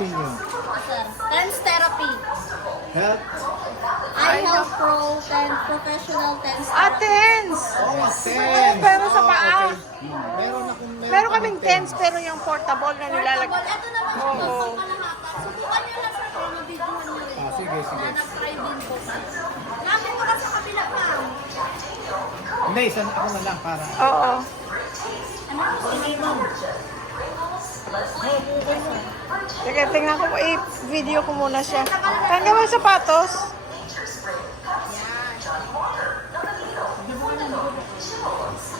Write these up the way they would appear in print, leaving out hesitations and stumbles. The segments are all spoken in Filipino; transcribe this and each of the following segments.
machine nyo? Sir, TENS Therapy. Health? iHealth Pro, Professional TENS Therapy. Tens! Oh, TENS! Pero sa Oh, paa. okay. Meron akong Meron kaming tens pero yung portable na nilalagay. Portable. Ito naman siya Oo. pang kalahatan. Subukan nyo lang sir para mabidyohan nyo rin. Ah, sige, sige. Na nag-try din po. Namin mo lang sa kabila ma'am. Hindi, isa ako na lang para. Oo. Ano po? Sige, tingnan ko. I-video ko muna siya. Tanggal mo yung sapatos.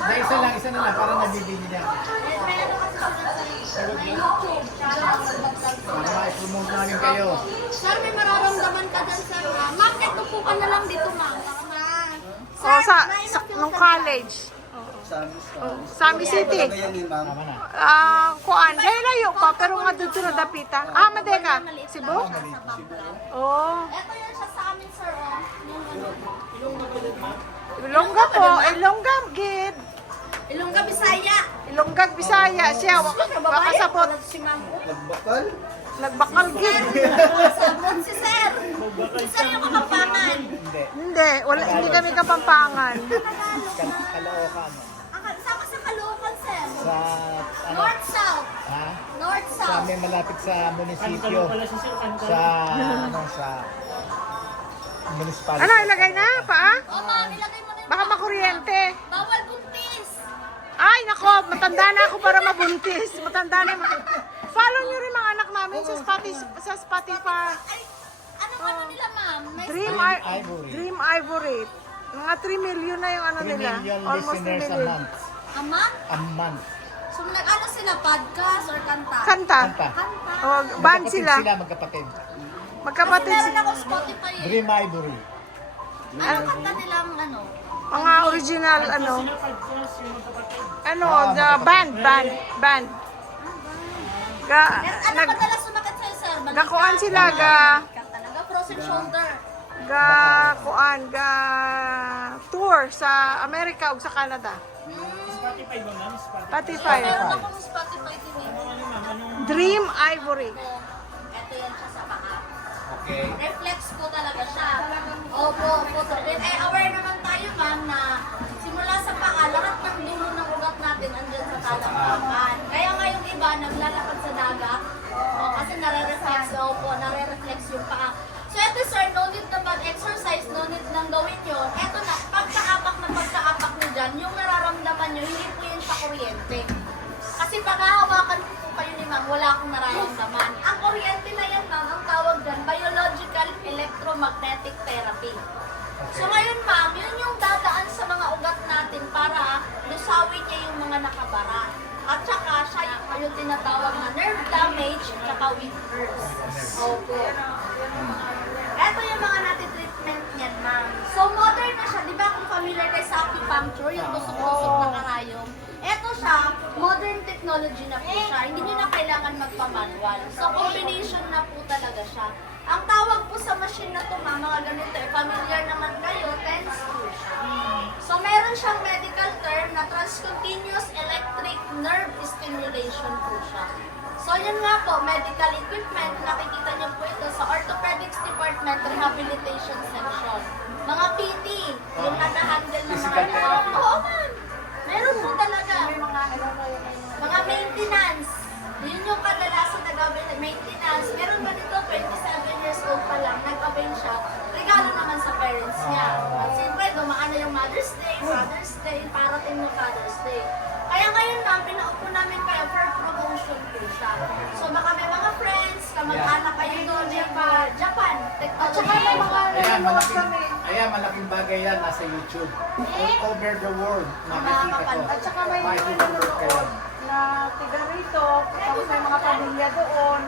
Hindi, isa na lang para nabibili niya. May ano kasi sila sa YouTube. Para ma-promote namin kayo. Sir, may mararamdaman ka dyan, sir. Ma'am, ito po ka na lang dito, ma'am. Oh, nung college. Oh, Sami City. Tama na. Kuan, layo pa, pero nga dito na dapita. Madeka. Cebu? Oh. Ito yan siya sa amin, sir. Ilongga po. Ilongga, gid. Ilongga, Bisaya. Ilongga, Bisaya. Siya, wakasabot. Si ma'am. Nagbakal? Nagbakal, gid. Sabot si sir. Si sir yung kapampangan. Hindi. Hindi kami kapampangan. Caloocan. Sama sa Caloocan, sir. Sa, ano? North-South. Ha? Sa North-South. amin malapit sa munisipyo. Sa, ano, sa municipality. Ano, ilagay na? Paa? O, ma'am, ilagay mo na yung Baka makuryente. bawal buntis. Ay, nako, matanda na ako para mabuntis. Matanda na yung... Follow nyo rin mga anak namin sa Spotify. Ay, anong ano nila, ma'am? May Ivory. Dream Ivory. Mga 3 million na yung ano 3 nila. million Almost 3 listeners a million. month. a month? A month. So, nag-ano sila? Podcast or kanta? Kanta. Kanta. Kanta. Oh, band Magkapatid sila. magkapatid. Kasi Magkapatid meron sila. ako Spotify eh. Dream Ivory. Ano kanta nilang ano? Mga original, ano. Ano, Ah, the band. Ano madalas sumakat sa'yo, sir? Balikan? Gakuan sila, Talaga, frozen shoulder. tour sa Amerika ug sa Canada. Spotify. Meron akong Spotify din eh. Dream Ivory. Ito yan siya sa paa. Okay. Reflex po talaga siya. Opo, po. Aware naman tayo, ma'am, na simula sa paa, lahat ng dulo ng ugat natin andyan sa talampakan. Kaya nga yung iba, naglalakad sa dagat. Kasi nare-reflex, nare-reflex yung paa. So ito sir, no need na mag-exercise, no need nang gawin yun. Ito na, pagkaapak nyo dyan, yung nararamdaman nyo, hindi po yun sa kuryente. Kasi pag hahawakan po kayo ni ma'am, wala akong nararamdaman. Ang kuryente na yan ma'am, ang tawag dyan, biological electromagnetic therapy. So ngayon ma'am, yun yung dadaan sa mga ugat natin para lusawin niya yung mga nakabara. At saka siya yung tinatawag na nerve damage at saka weak nerves. Opo. Ito yung mga natin-treatment niyan ma'am. So modern na siya, di ba kung familiar kayo sa acupuncture, yung tusok-tusok na karayom? Ito siya, modern technology na po siya. Hindi nyo na kailangan magpa-manual. So combination na po talaga siya. Ang tawag po sa machine na to ma'am, mga ganito, familiar naman kayo, TENS po siya. So meron siyang medical term na transcutaneous electric nerve stimulation po siya. So yun nga po, medical equipment, nakikita niyo po ito sa orthopedics department rehabilitation section. Mga PT, yung nata-handle ng mga oo ma'am. Meron po talaga. Mga maintenance. Yun yung kadalasan nag-avail maintenance. Meron ba dito, 27 years old pa lang, nag-avail siya. Regalo naman sa parents niya. At siyempre, dumaan na yung Mother's Day, parating yung Father's Day. Kaya ngayon ma'am, pinaupo namin kayo for promotion po siya. So baka may mga friends, kamag-anak kayo doon, Japan, At saka yung mga nanonood kami. Malaking bagay yan nasa YouTube. All over the world, makikita ko. At saka may mga nanonood na tiga rito, tapos may mga pamilya doon.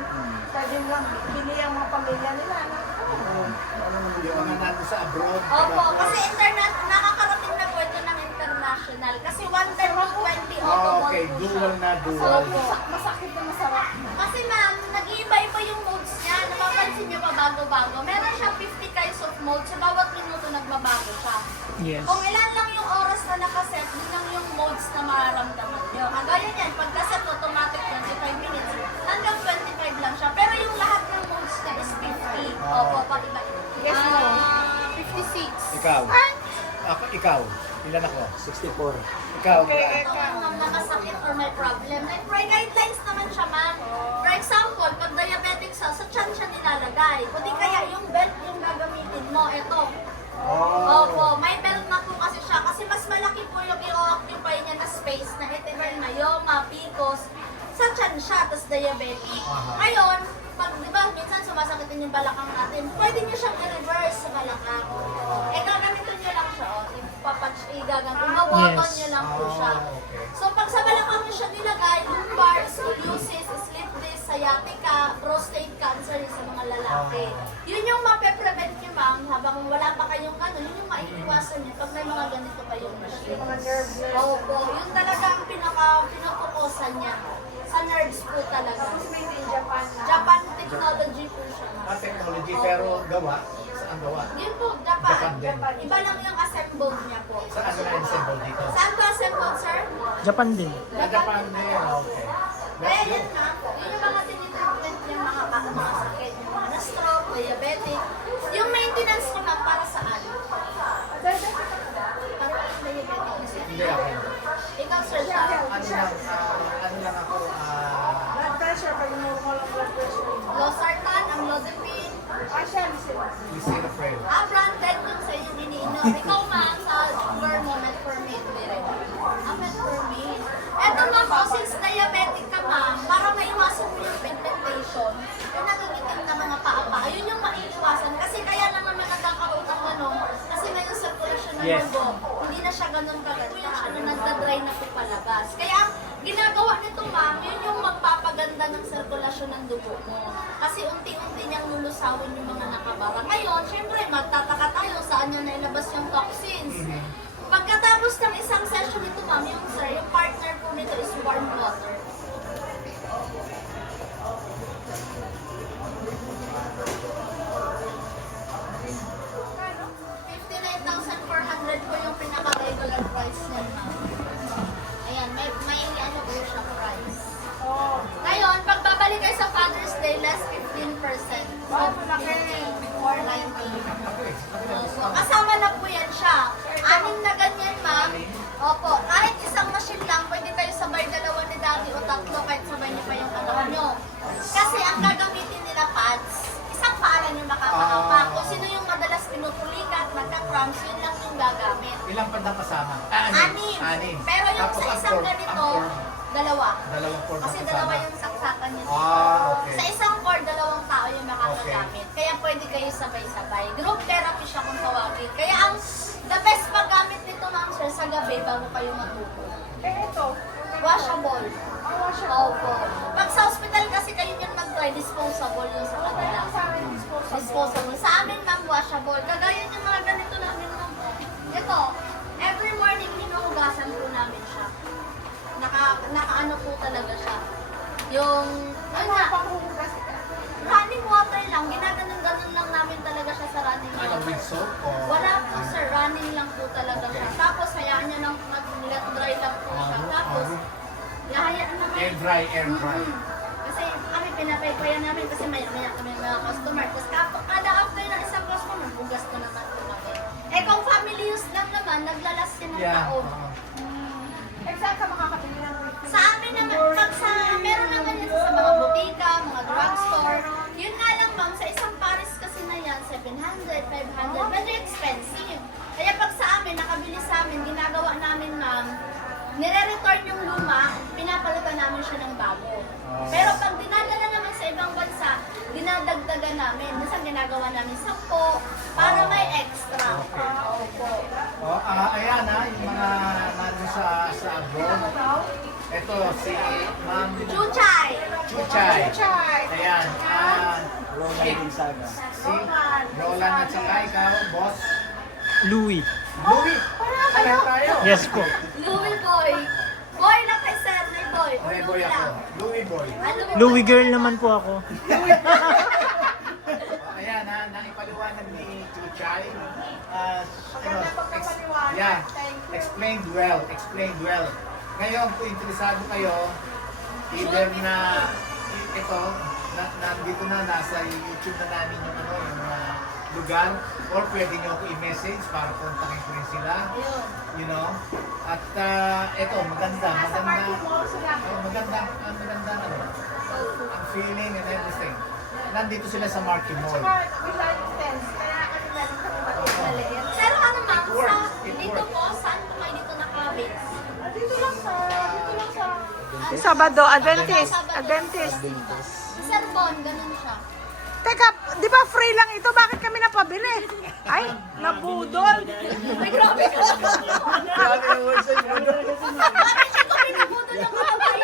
Pwede lang bili ang mga pamilya nila. Yung mga nandun sa abroad. Opo, kasi nakakarating na po ito ng international. Kasi 120 Okay, dual na dual. Masakit na masarap. Kasi ma'am, nag-iiba-iba yung modes niya. Napapansin niyo pa bago-bago. Meron siya 50 kinds of modes. Sa bawat minuto nagbabago siya. Yes. Kung ilan lang yung oras na nakaset, yun lang yung modes na mararamdaman niyo. Kagaya niyan, pag kaset automatic 25 minutes, hanggang 25 lang siya. Pero yung lahat Ikaw. Ikaw. Ilan ako? 64. Ikaw. Okay, Ito ang magkakasakit or may problem. May guidelines naman siya, ma'am. For example, pag diabetic sa tiyan siya nilalagay. O di kaya yung belt yung gagamitin mo, ito. Opo, may belt na po kasi siya. Kasi mas malaki po yung i-occupy niya na space na itimer myoma, PCOS. Sa tiyan siya, tapos diabetic. Ngayon, pag di ba, minsan sumasakit din yung balakang natin, pwede niyo siyang i-reverse sa balakang. Eh, gagamito niyo lang siya, o. Igagamit. Mawakan niyo lang po siya. So, pag sa balakang niyo siya nilagay, lumbar, scoliosis, slip disc, sciatica, prostate cancer yung sa mga lalaki. Yun yung mape-prevent niyo, ma'am, habang wala pa kayong ano, yun yung maiiwasan niyo pag may mga ganito kayong machine. Mga nerves. Opo, yun talaga ang pinakukusan niya. Sa nerves po talaga. Tapos may in Japan na. Japan technology po siya. Technology, pero gawa. Saan gawa? Yun po, Japan. Japan din. Iba lang yung assembled niya po. Saan na assemble dito? Saan po assembled, sir? Japan din. Japan din. Okay. Kaya yun nga, yun yung mga tinitreatment niya mga sakit. Yung mga na-stroke, diabetic. Yung maintenance ko na para saan? Para diabetic na siya. Hindi ako. Ikaw, sir, siya. Ano lang ako, Blood pressure, pag normal ang blood pressure. Losartan, amlodipine. Siya, listen. lisinopril. Branded yung sa inyo iniinom. Ikaw, ma'am, sa sugar mo, metformin. Metformin. Eto, ma'am, since diabetic ka, ma'am, para maiwasan mo yung pigmentation, yung nagigitim na mga paa-paa, yun yung maiiwasan. Kasi kaya lang naman nagkakaroon ng ano, kasi may yung circulation ng Yes. dugo, hindi na siya ganun kagad. Yun siya na nagda-dry na po palabas. Kaya ang ginagawa nito, ma'am, yun yung magpapaganda ng sirkulasyon ng dugo mo. Kasi unti-unti niyang lulusawin yung mga nakabara. Ngayon, syempre, magtataka tayo saan niya nailabas yung toxins. Pagkatapos ng isang session nito, ma'am, yung sir, yung partner po nito is warm water. Kano? 59,400 po yung pinaka-regular price niya, ma'am. Ayan, may ano po siya price. Oh. Ngayon, pag babalik kayo sa Father's Day, less 15%. So, malaki. 490. Opo. Kasama na po yan siya. Anim na ganyan, ma'am. Opo. Kahit isang machine lang, pwede kayo sabay dalawa ni daddy o tatlo kahit sabay niyo pa yung anak nyo. Kasi ang gagamitin nila pads, isang paalan yung makakahapak. Kung sino yung madalas pinupulikat, nagka-cramps, yun lang yung gagamit. Ilang pad na kasama? Anim. Anim. Pero yung Tapos sa ang isang cord, ganito, ang cord, dalawa. dalawang cord na Kasi kasama. dalawa yung saksakan niya. Okay. Sa isang cord, dalawang tao yung makakagamit. Kaya pwede kayo sabay-sabay. Group therapy siya kung tawagin. Kaya ang the best paggamit nito, ma'am sir, sa gabi bago kayo matulog. Ito. Washable. Washable. Opo. Pag sa hospital kasi kayo yung mag-try, disposable yung sa kanila. Sa akin, disposable. Disposable. Sa amin, ma'am, washable. Kagaya yung mga ganito namin, ma'am. Ito, every morning, hinuhugasan po namin siya. Naka-ano po talaga siya. Yung, Ano yun nga, pang huhugas? running water lang. Ginaganon-ganon lang namin talaga siya sa running Ano, water. with soap? Or... Wala po sir, running lang po talaga siya. Tapos hayaan niya lang mag-dry lang po siya. Tapos, hayaan naman. Air dry, air dry. Kasi kami pinapaypayan namin kasi may kami mga customer. Tapos kada after ng isang customer, bugas ko naman po kami. Eh kung family use lang naman, naglalas yan ng Yeah. taon. Saan ka makakabili ng Sa amin naman, pag sa, meron naman ito sa mga butika, mga drugstore. Yun nga lang ma'am, sa isang pares kasi na yan, 700, 500, medyo expensive. Kaya pag sa amin, nakabili sa amin, ginagawa namin ma'am, nire-return yung luma, pinapalitan namin siya ng bago. Pero pag dinadala naman sa ibang bansa, dinadagdagan namin. Minsan ginagawa namin 10 para may extra. Opo. Ayan yung mga nandun sa abroad. Ito, si Ma'am Chuchay! Chuchay. Chuchay. Ayan. Roman Gonzaga. Si Roland at saka ikaw, boss. Louis. Louie! Ayan tayo. Yes po. Louie boy! Boy na kay sir, may boy. Or May boy Louie ako. lang. Louie boy. Louis girl naman po ako. Ayan naipaliwanag ni Chuchay. Maganda pagpapaliwanag. Yeah, Thank you. explained well, explained well. Ngayon, kung interesado kayo, either na ito, nandito na, nasa YouTube na namin yung lugar or pwede nyo ako i-message para kontakin ko rin sila. Ayun. You know? At eto, maganda. Nasa Martin Mall sila. Maganda ano, ang feeling and everything. Nandito sila sa Martin Mall. Smart, without fence. Kaya kasi meron kami maliit. Pero ano ma'am, It works. It dito works. po, saan po kayo dito nakabase? Dito lang sa. Sabado, Adventist. Adventist. Sir Bon, ganun siya. Teka, di ba free lang ito? Bakit kami napabili? Ay, nabudol. Ay, grabe ka. Grabe yung words sa inyo. Bakit ito pinabudol ng mga bayan?